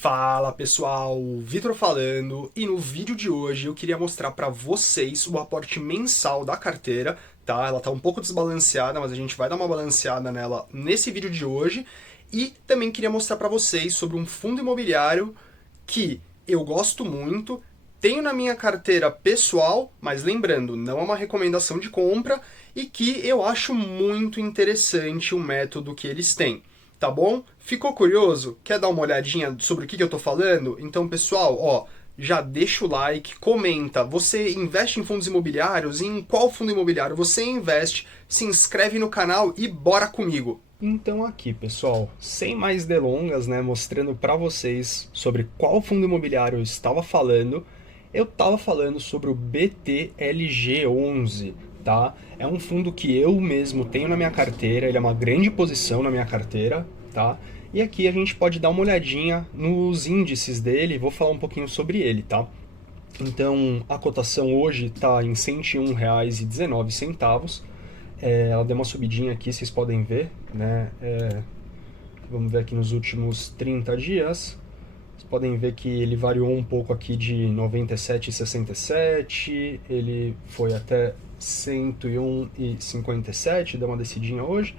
Fala pessoal, Vitor falando, e no vídeo de hoje eu queria mostrar para vocês o aporte mensal da carteira, tá? Ela tá um pouco desbalanceada, mas a gente vai dar uma balanceada nela nesse vídeo de hoje, e também queria mostrar para vocês sobre um fundo imobiliário que eu gosto muito, tenho na minha carteira pessoal, mas lembrando, não é uma recomendação de compra, e que eu acho muito interessante o método que eles têm. Tá bom? Ficou curioso? Quer dar uma olhadinha sobre o que eu tô falando? Então, pessoal, ó, já deixa o like, comenta. Você investe em fundos imobiliários? Em qual fundo imobiliário você investe? Se inscreve no canal e bora comigo! Então aqui, pessoal, sem mais delongas, né, mostrando para vocês sobre qual fundo imobiliário eu estava falando, eu estava falando sobre o BTLG11, tá? É um fundo que eu mesmo tenho na minha carteira, ele é uma grande posição na minha carteira, tá? E aqui a gente pode dar uma olhadinha nos índices dele, vou falar um pouquinho sobre ele, tá? Então, a cotação hoje está em R$ 101,19. Ela deu uma subidinha aqui, vocês podem ver, né? Vamos ver aqui nos últimos 30 dias. Vocês podem ver que ele variou um pouco aqui de 97,67, ele foi até 101,57, deu uma descidinha hoje.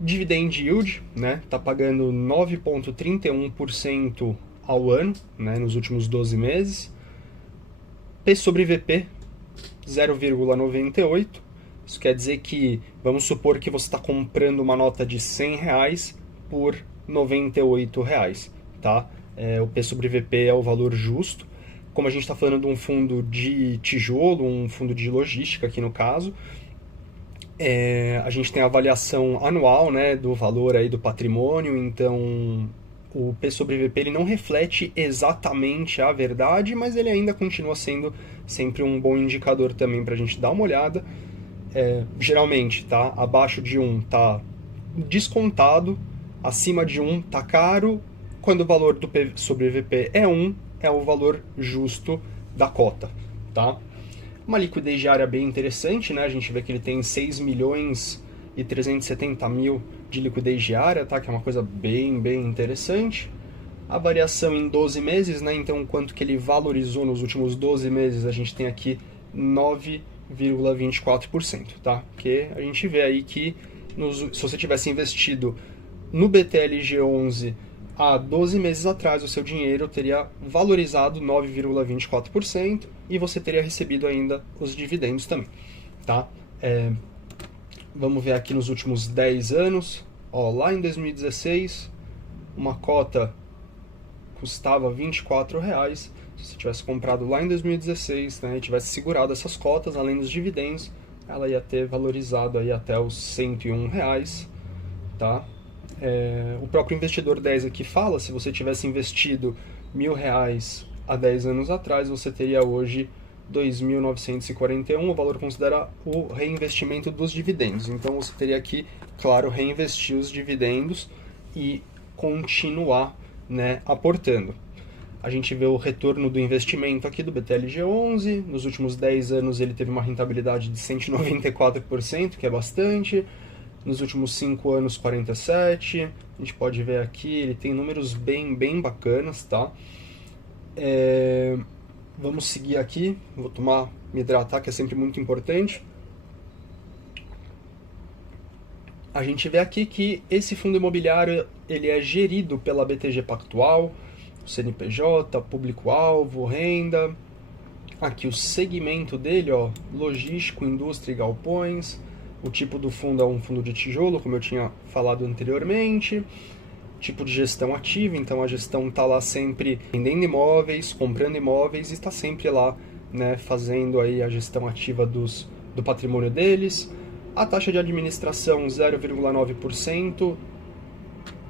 Dividend yield, né, tá pagando 9,31% ao ano, né, nos últimos 12 meses. P sobre VP, 0,98. Isso quer dizer que, vamos supor que você está comprando uma nota de R$100 por R$98, tá? O P sobre VP é o valor justo. Como a gente está falando de um fundo de tijolo, um fundo de logística aqui no caso, a gente tem a avaliação anual, né, do valor aí do patrimônio, então o P sobre VP ele não reflete exatamente a verdade, mas ele ainda continua sendo sempre um bom indicador também para a gente dar uma olhada. Geralmente, tá? Abaixo de 1 tá descontado, acima de 1 tá caro. Quando o valor do P sobre VP é 1, é o valor justo da cota, tá? Uma liquidez diária bem interessante, né? A gente vê que ele tem 6 milhões e 370 mil de liquidez diária, tá? Que é uma coisa bem interessante. A variação em 12 meses, né? Então, quanto que ele valorizou nos últimos 12 meses, a gente tem aqui 9,24%, tá? Porque a gente vê aí que se você tivesse investido no BTLG11 há 12 meses atrás, o seu dinheiro teria valorizado 9,24% e você teria recebido ainda os dividendos também, tá? Vamos ver aqui nos últimos 10 anos. Ó, lá em 2016, uma cota custava R$24. Se você tivesse comprado lá em 2016, né, e tivesse segurado essas cotas, além dos dividendos, ela ia ter valorizado aí até os R$101, tá? O próprio investidor 10 aqui fala, se você tivesse investido R$1.000 há 10 anos atrás, você teria hoje 2.941, o valor considera o reinvestimento dos dividendos. Então você teria que, claro, reinvestir os dividendos e continuar, né, aportando. A gente vê o retorno do investimento aqui do BTLG11, nos últimos 10 anos ele teve uma rentabilidade de 194%, que é bastante. Nos últimos 5 anos, 47%. A gente pode ver aqui, ele tem números bem bacanas, tá? Vamos seguir aqui, vou me hidratar, que é sempre muito importante. A gente vê aqui que esse fundo imobiliário ele é gerido pela BTG Pactual, CNPJ, público-alvo, renda. Aqui o segmento dele, ó, logístico, indústria e galpões. O tipo do fundo é um fundo de tijolo, como eu tinha falado anteriormente. Tipo de gestão ativa, então a gestão está lá sempre vendendo imóveis, comprando imóveis e está sempre lá, né, fazendo aí a gestão ativa do patrimônio deles. A taxa de administração 0,9%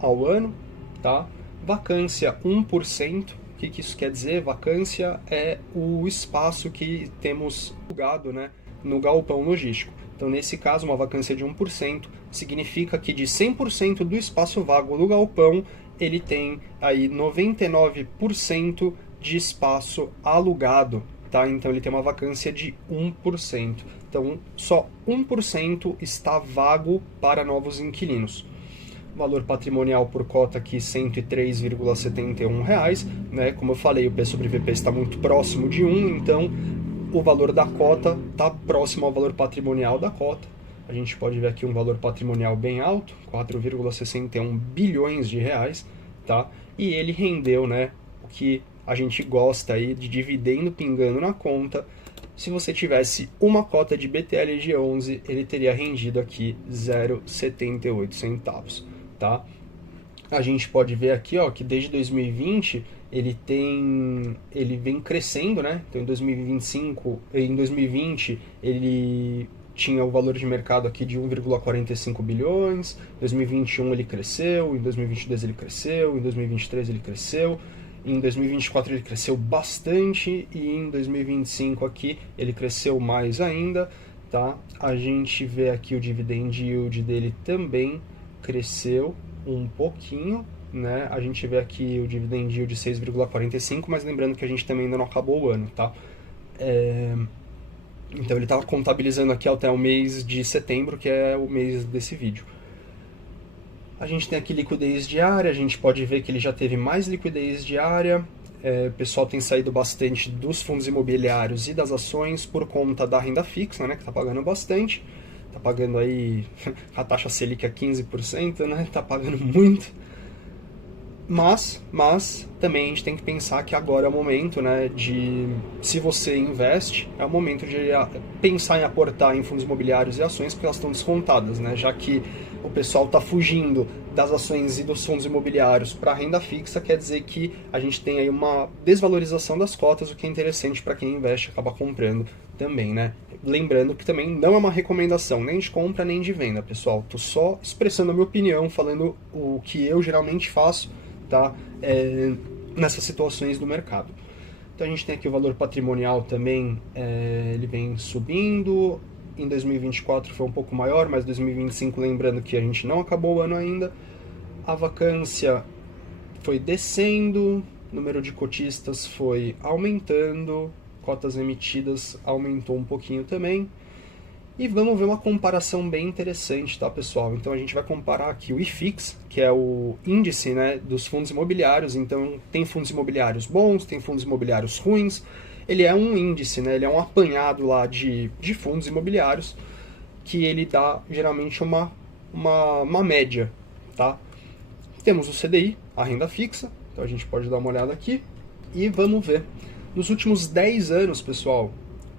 ao ano, tá? Vacância 1%. O que isso quer dizer? Vacância é o espaço que temos alugado, né, no galpão logístico. Então, nesse caso, uma vacância de 1% significa que de 100% do espaço vago do galpão, ele tem aí 99% de espaço alugado, tá? Então, ele tem uma vacância de 1%. Então, só 1% está vago para novos inquilinos. valor patrimonial por cota aqui R$ 103,71, né? Como eu falei, o P sobre VP está muito próximo de 1, então o valor da cota está próximo ao valor patrimonial da cota. A gente pode ver aqui um valor patrimonial bem alto, 4,61 bilhões de reais, tá? E ele rendeu, né, o que a gente gosta aí de dividendo pingando na conta. Se você tivesse uma cota de BTLG11, ele teria rendido aqui 0,78 centavos, tá? A gente pode ver aqui, ó, que desde 2020 ele vem crescendo, né? Então em 2020 ele tinha o valor de mercado aqui de 1,45 bilhões, em 2021 ele cresceu, em 2022 ele cresceu, em 2023 ele cresceu, em 2024 ele cresceu bastante e em 2025 aqui ele cresceu mais ainda, tá? A gente vê aqui o dividend yield dele também cresceu um pouquinho, né? A gente vê aqui o dividend yield de 6,45, mas lembrando que a gente também ainda não acabou o ano, tá? Então ele está contabilizando aqui até o mês de setembro, que é o mês desse vídeo. A gente tem aqui liquidez diária, a gente pode ver que ele já teve mais liquidez diária. O pessoal tem saído bastante dos fundos imobiliários e das ações por conta da renda fixa, né, que está pagando bastante. Está pagando aí a taxa Selic a 15%, né, está pagando muito. Mas também a gente tem que pensar que agora é o momento, né, se você investe, é o momento de pensar em aportar em fundos imobiliários e ações, porque elas estão descontadas, né, já que o pessoal está fugindo das ações e dos fundos imobiliários para a renda fixa, quer dizer que a gente tem aí uma desvalorização das cotas, o que é interessante para quem investe, acaba comprando também, né. Lembrando que também não é uma recomendação nem de compra nem de venda, pessoal. Tô só expressando a minha opinião, falando o que eu geralmente faço, tá? Nessas situações do mercado. Então a gente tem aqui o valor patrimonial também, ele vem subindo. Em 2024 foi um pouco maior, mas 2025, lembrando que a gente não acabou o ano ainda. A vacância foi descendo, o número de cotistas foi aumentando, cotas emitidas aumentou um pouquinho também. E vamos ver uma comparação bem interessante, tá, pessoal? Então a gente vai comparar aqui o IFIX, que é o índice, né, dos fundos imobiliários. Então tem fundos imobiliários bons, tem fundos imobiliários ruins. Ele é um índice, né, ele é um apanhado lá de fundos imobiliários que ele dá geralmente uma média, tá? Temos o CDI, a renda fixa, então a gente pode dar uma olhada aqui e vamos ver. Nos últimos 10 anos, pessoal,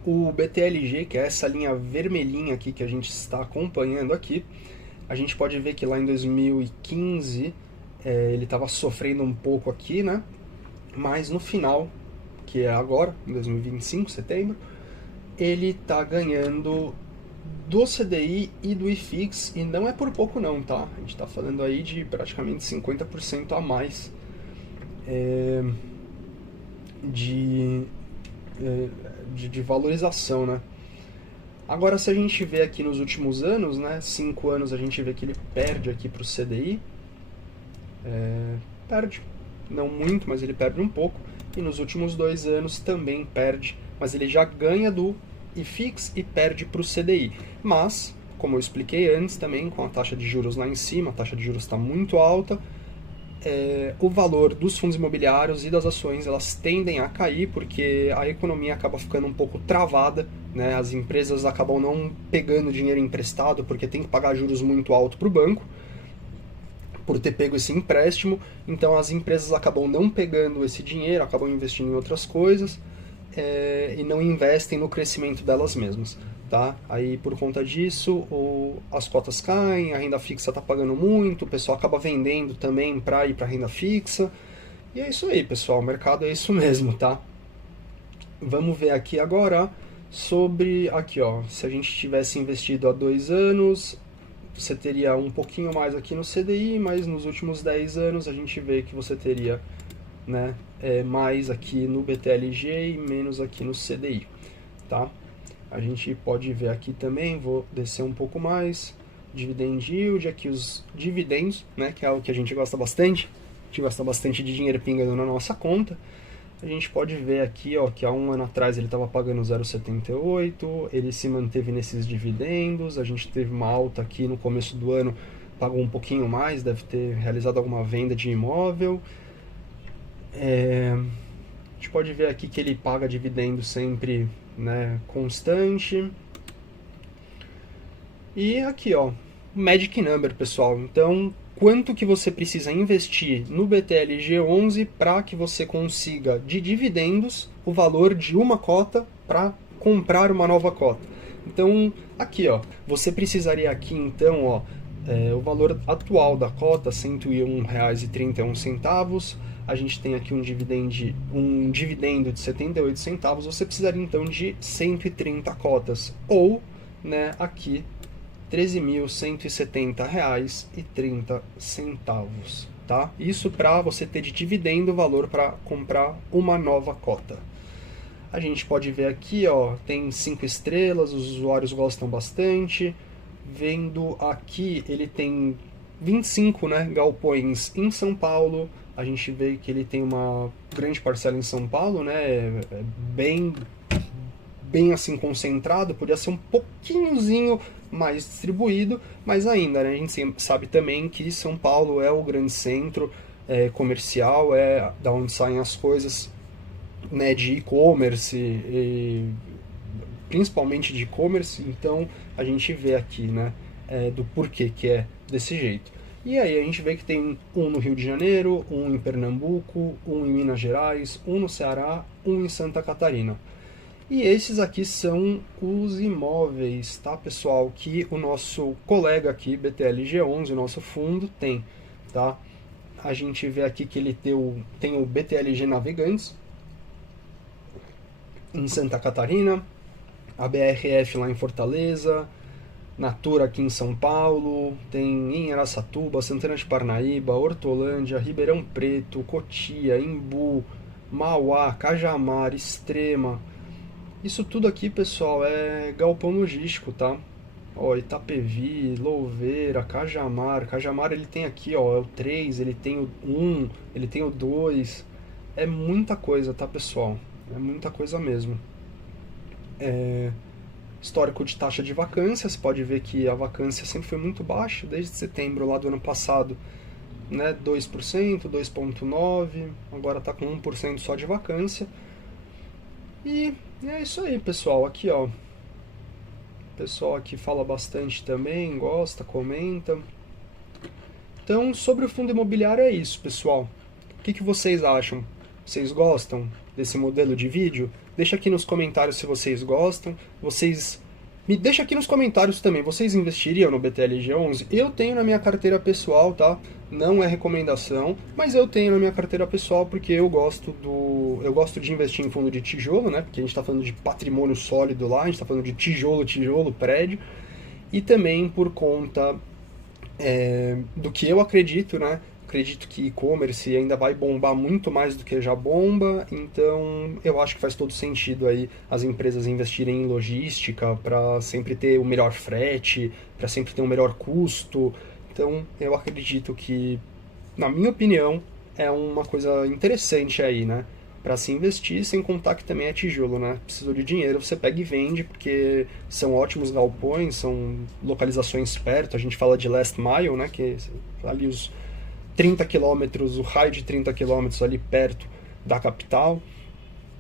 o BTLG, que é essa linha vermelhinha aqui que a gente está acompanhando aqui, a gente pode ver que lá em 2015 ele estava sofrendo um pouco aqui, né? Mas no final, que é agora, em 2025, setembro, ele está ganhando do CDI e do IFIX, e não é por pouco não, tá? A gente está falando aí de praticamente 50% a mais de valorização, né? Agora, se a gente vê aqui nos últimos anos, né, 5 anos, a gente vê que ele perde aqui para o CDI, perde, não muito, mas ele perde um pouco, e nos últimos 2 anos também perde, mas ele já ganha do IFIX e perde para o CDI. Mas, como eu expliquei antes também, com a taxa de juros lá em cima, a taxa de juros está muito alta, o valor dos fundos imobiliários e das ações elas tendem a cair porque a economia acaba ficando um pouco travada, né? As empresas acabam não pegando dinheiro emprestado porque tem que pagar juros muito alto para o banco por ter pego esse empréstimo, então as empresas acabam não pegando esse dinheiro, acabam investindo em outras coisas e não investem no crescimento delas mesmas. Tá? Aí por conta disso as cotas caem, a renda fixa está pagando muito, o pessoal acaba vendendo também para ir para a renda fixa. E é isso aí, pessoal, o mercado é isso mesmo, tá? Vamos ver aqui agora sobre, aqui ó, se a gente tivesse investido há 2 anos, você teria um pouquinho mais aqui no CDI, mas nos últimos 10 anos a gente vê que você teria, né, mais aqui no BTLG e menos aqui no CDI, tá? A gente pode ver aqui também, vou descer um pouco mais, dividend yield, aqui os dividendos, né, que é algo que a gente gosta bastante, a gente gosta bastante de dinheiro pingando na nossa conta. A gente pode ver aqui, ó, que há 1 ano atrás ele estava pagando 0,78, ele se manteve nesses dividendos, a gente teve uma alta aqui no começo do ano pagou um pouquinho mais, deve ter realizado alguma venda de imóvel. A gente pode ver aqui que ele paga dividendo sempre, né, constante. E aqui, ó, Magic Number, pessoal. Então, quanto que você precisa investir no BTLG11 para que você consiga, de dividendos, o valor de uma cota para comprar uma nova cota. Então, aqui, ó, você precisaria aqui, então, ó, o valor atual da cota, R$ 101,31. A gente tem aqui um dividendo de 78 centavos. Você precisaria, então, de 130 cotas. Ou, né, aqui, R$ 13.170,30, tá? Isso para você ter de dividendo o valor para comprar uma nova cota. A gente pode ver aqui, ó, tem 5 estrelas, os usuários gostam bastante. Vendo aqui, ele tem 25, né, galpões em São Paulo. A gente vê que ele tem uma grande parcela em São Paulo, né, bem assim concentrado, podia ser um pouquinhozinho mais distribuído, mas ainda, né, a gente sabe também que São Paulo é o grande centro comercial, é da onde saem as coisas, né, de e-commerce, principalmente de e-commerce. Então a gente vê aqui, né, do porquê que é desse jeito. E aí a gente vê que tem um no Rio de Janeiro, um em Pernambuco, um em Minas Gerais, um no Ceará, um em Santa Catarina. E esses aqui são os imóveis, tá, pessoal, que o nosso colega aqui, BTLG11, o nosso fundo, tem, tá? A gente vê aqui que ele tem o BTLG Navegantes, em Santa Catarina, a BRF lá em Fortaleza, Natura aqui em São Paulo, tem em Araçatuba, Santana de Parnaíba, Hortolândia, Ribeirão Preto, Cotia, Imbu, Mauá, Cajamar, Extrema. Isso tudo aqui, pessoal, é galpão logístico, tá? Ó, Itapevi, Louveira, Cajamar. Cajamar ele tem aqui, ó, é o 3, ele tem o 1, ele tem o 2. É muita coisa, tá, pessoal? É muita coisa mesmo. Histórico de taxa de vacância, você pode ver que a vacância sempre foi muito baixa, desde setembro lá do ano passado, né, 2%, 2,9%, agora está com 1% só de vacância. E é isso aí, pessoal. Aqui, ó, o pessoal aqui fala bastante também, gosta, comenta. Então, sobre o fundo imobiliário é isso, pessoal. O que vocês acham? Vocês gostam desse modelo de vídeo? Deixa aqui nos comentários se vocês gostam. Me deixa aqui nos comentários também, vocês investiriam no BTLG11? Eu tenho na minha carteira pessoal, tá? Não é recomendação, mas eu tenho na minha carteira pessoal porque eu gosto de investir em fundo de tijolo, né? Porque a gente está falando de patrimônio sólido lá, a gente está falando de tijolo, prédio. E também por conta do que eu acredito, né? Acredito que e-commerce ainda vai bombar muito mais do que já bomba, então eu acho que faz todo sentido aí as empresas investirem em logística para sempre ter o melhor frete, para sempre ter um melhor custo. Então eu acredito que, na minha opinião, é uma coisa interessante aí, né? Para se investir, sem contar que também é tijolo, né? Precisou de dinheiro, você pega e vende, porque são ótimos galpões, são localizações perto, a gente fala de last mile, né? Que ali os 30 quilômetros, o raio de 30 quilômetros ali perto da capital.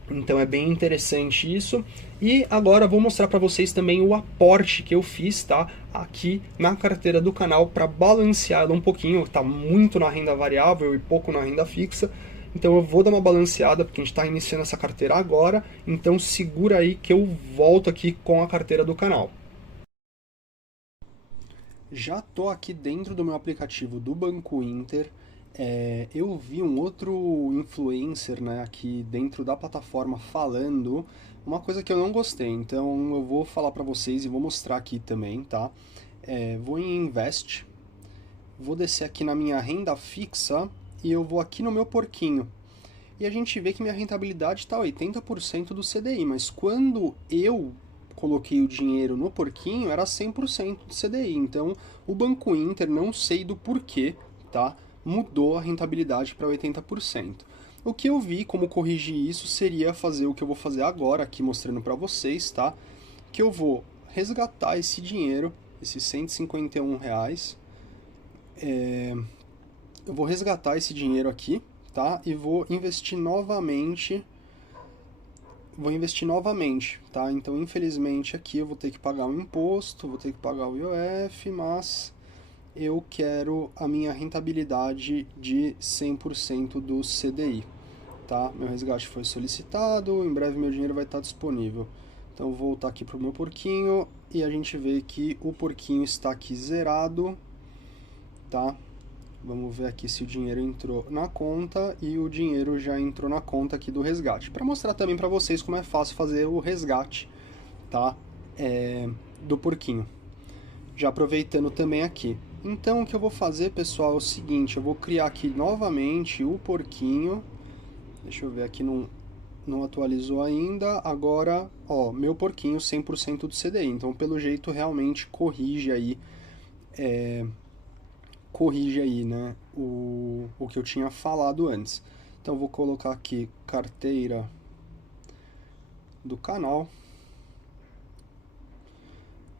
Então é bem interessante isso. E agora vou mostrar para vocês também o aporte que eu fiz, tá? Aqui na carteira do canal para balancear ela um pouquinho. Tá muito na renda variável e pouco na renda fixa. Então eu vou dar uma balanceada porque a gente está iniciando essa carteira agora. Então segura aí que eu volto aqui com a carteira do canal. Já tô aqui dentro do meu aplicativo do Banco Inter. Eu vi um outro influencer, né, aqui dentro da plataforma falando uma coisa que eu não gostei, então eu vou falar para vocês e vou mostrar aqui também, tá? Vou em Invest, vou descer aqui na minha renda fixa e eu vou aqui no meu porquinho. E a gente vê que minha rentabilidade está 80% do CDI, mas quando eu coloquei o dinheiro no porquinho, era 100% do CDI. Então, o Banco Inter, não sei do porquê, tá? Mudou a rentabilidade para 80%. O que eu vi como corrigir isso seria fazer o que eu vou fazer agora, aqui mostrando para vocês, tá? Que eu vou resgatar esse dinheiro, esses R$ 151, eu vou resgatar esse dinheiro aqui, tá? E vou investir novamente. Tá? Então, infelizmente, aqui eu vou ter que pagar um imposto, vou ter que pagar o IOF, mas eu quero a minha rentabilidade de 100% do CDI, tá? Meu resgate foi solicitado, em breve meu dinheiro vai estar disponível. Então, vou voltar aqui para o meu porquinho e a gente vê que o porquinho está aqui zerado, tá? Vamos ver aqui se o dinheiro entrou na conta, e o dinheiro já entrou na conta aqui do resgate. Para mostrar também para vocês como é fácil fazer o resgate, tá? Do porquinho. Já aproveitando também aqui. Então o que eu vou fazer, pessoal, é o seguinte, eu vou criar aqui novamente o porquinho. Deixa eu ver aqui, não atualizou ainda. Agora, ó, meu porquinho 100% do CDI. Então, pelo jeito, realmente corrige aí né, o que eu tinha falado antes. Então vou colocar aqui carteira do canal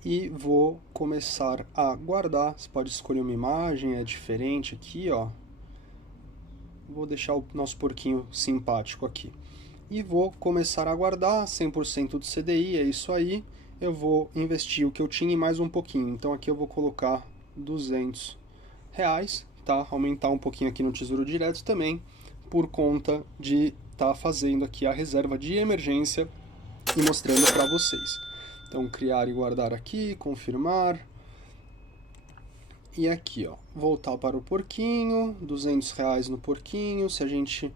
e vou começar a guardar. Você pode escolher uma imagem, é diferente aqui, ó. Vou deixar o nosso porquinho simpático aqui. E vou começar a guardar 100% do CDI, é isso aí. Eu vou investir o que eu tinha e mais um pouquinho. Então aqui eu vou colocar R$200, tá? Aumentar um pouquinho aqui no Tesouro Direto também, por conta de estar fazendo aqui a reserva de emergência e mostrando para vocês. Então, criar e guardar aqui, confirmar. E aqui, ó, voltar para o porquinho, R$200 no porquinho. Se a gente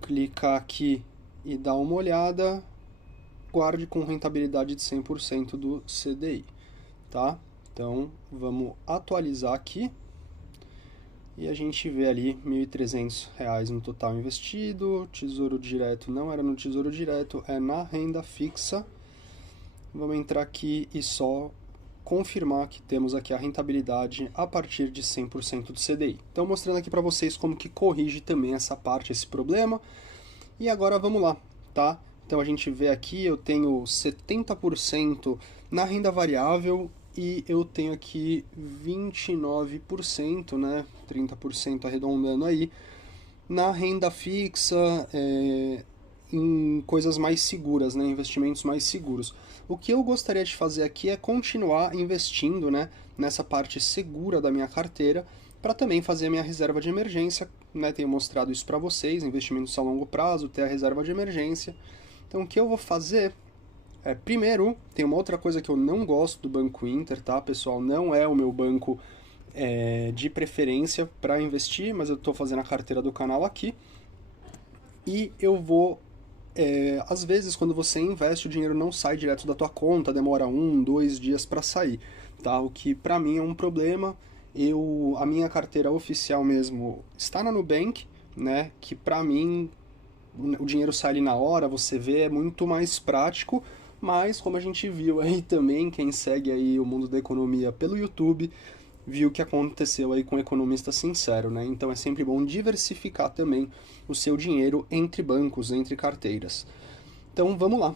clicar aqui e dar uma olhada, guarde com rentabilidade de 100% do CDI, tá? Então, vamos atualizar aqui. E a gente vê ali R$1.300 no total investido. Tesouro Direto não era no Tesouro Direto, é na renda fixa. Vamos entrar aqui e só confirmar que temos aqui a rentabilidade a partir de 100% do CDI. Então, mostrando aqui para vocês como que corrige também essa parte, esse problema. E agora vamos lá, tá? Então, a gente vê aqui, eu tenho 70% na renda variável e eu tenho aqui 29%, né? 30% arredondando aí, na renda fixa, em coisas mais seguras, né? Investimentos mais seguros. O que eu gostaria de fazer aqui é continuar investindo, né, nessa parte segura da minha carteira, para também fazer a minha reserva de emergência, né? Tenho mostrado isso para vocês, investimentos a longo prazo, ter a reserva de emergência. Então o que eu vou fazer primeiro, tem uma outra coisa que eu não gosto do Banco Inter, tá, pessoal? Não é o meu banco de preferência para investir, mas eu estou fazendo a carteira do canal aqui. E eu vou... às vezes, quando você investe, o dinheiro não sai direto da tua conta, demora 1, 2 dias para sair, tá? O que para mim é um problema. A minha carteira oficial mesmo está na Nubank, né? Que para mim o dinheiro sai ali na hora, você vê, é muito mais prático. Mas, como a gente viu aí também, quem segue aí o mundo da economia pelo YouTube, viu o que aconteceu aí com o Economista Sincero, né? Então é sempre bom diversificar também o seu dinheiro entre bancos, entre carteiras. Então vamos lá.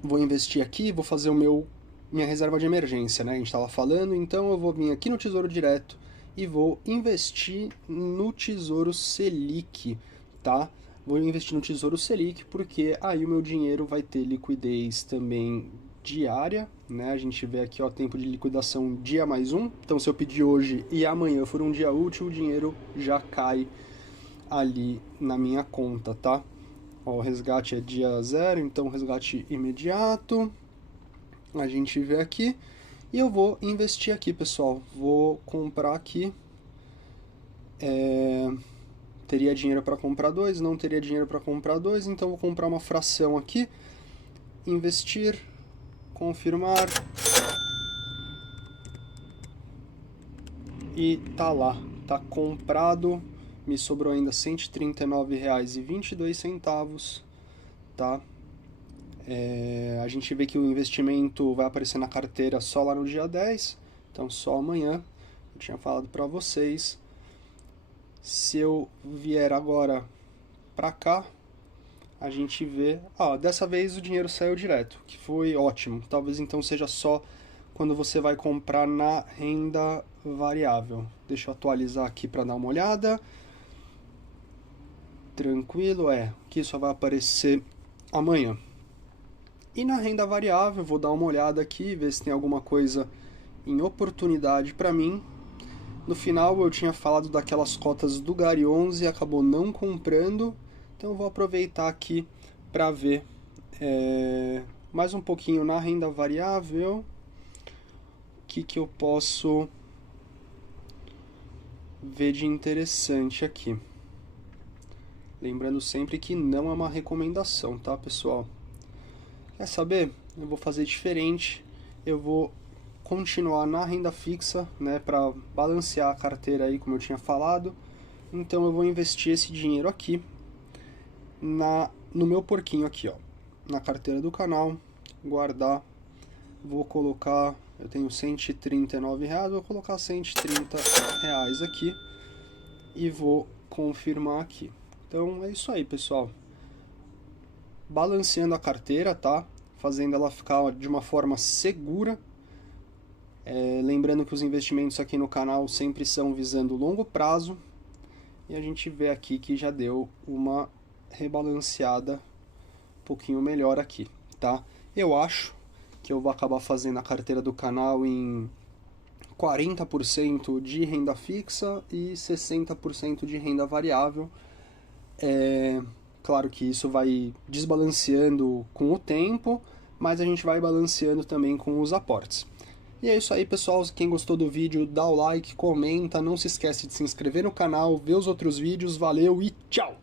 Vou investir aqui, vou fazer minha reserva de emergência, né? A gente estava falando, então eu vou vir aqui no Tesouro Direto e vou investir no Tesouro Selic, tá? Vou investir no Tesouro Selic porque aí o meu dinheiro vai ter liquidez também diária, né? A gente vê aqui, ó, tempo de liquidação dia mais 1. Então, se eu pedir hoje e amanhã for um dia útil, o dinheiro já cai ali na minha conta, tá? Ó, o resgate é dia 0, então resgate imediato. A gente vê aqui. E eu vou investir aqui, pessoal. Vou comprar aqui. Teria dinheiro para comprar 2, não teria dinheiro para comprar 2, então vou comprar uma fração aqui, investir, confirmar, e tá lá, tá comprado, me sobrou ainda R$139,22, tá? A gente vê que o investimento vai aparecer na carteira só lá no dia 10, então só amanhã, eu tinha falado para vocês. Se eu vier agora para cá, a gente vê... dessa vez o dinheiro saiu direto, que foi ótimo. Talvez então seja só quando você vai comprar na renda variável. Deixa eu atualizar aqui para dar uma olhada. Tranquilo, que só vai aparecer amanhã. E na renda variável, vou dar uma olhada aqui, ver se tem alguma coisa em oportunidade para mim. No final eu tinha falado daquelas cotas do Gary 11 e acabou não comprando, então eu vou aproveitar aqui para ver mais um pouquinho na renda variável. O que eu posso ver de interessante aqui. Lembrando sempre que não é uma recomendação, tá, pessoal? Quer saber? Eu vou fazer diferente. Eu vou continuar na renda fixa, né, para balancear a carteira aí, como eu tinha falado. Então eu vou investir esse dinheiro aqui no meu porquinho aqui, ó, na carteira do canal, guardar. Vou colocar, eu tenho R$139, vou colocar R$130 aqui e vou confirmar aqui. Então é isso aí, pessoal. Balanceando a carteira, tá? Fazendo ela ficar de uma forma segura. Lembrando que os investimentos aqui no canal sempre são visando longo prazo. E a gente vê aqui que já deu uma rebalanceada um pouquinho melhor aqui, tá? Eu acho que eu vou acabar fazendo a carteira do canal em 40% de renda fixa e 60% de renda variável. Claro que isso vai desbalanceando com o tempo, mas a gente vai balanceando também com os aportes. E é isso aí, pessoal. Quem gostou do vídeo, dá o like, comenta, não se esquece de se inscrever no canal, ver os outros vídeos. Valeu e tchau!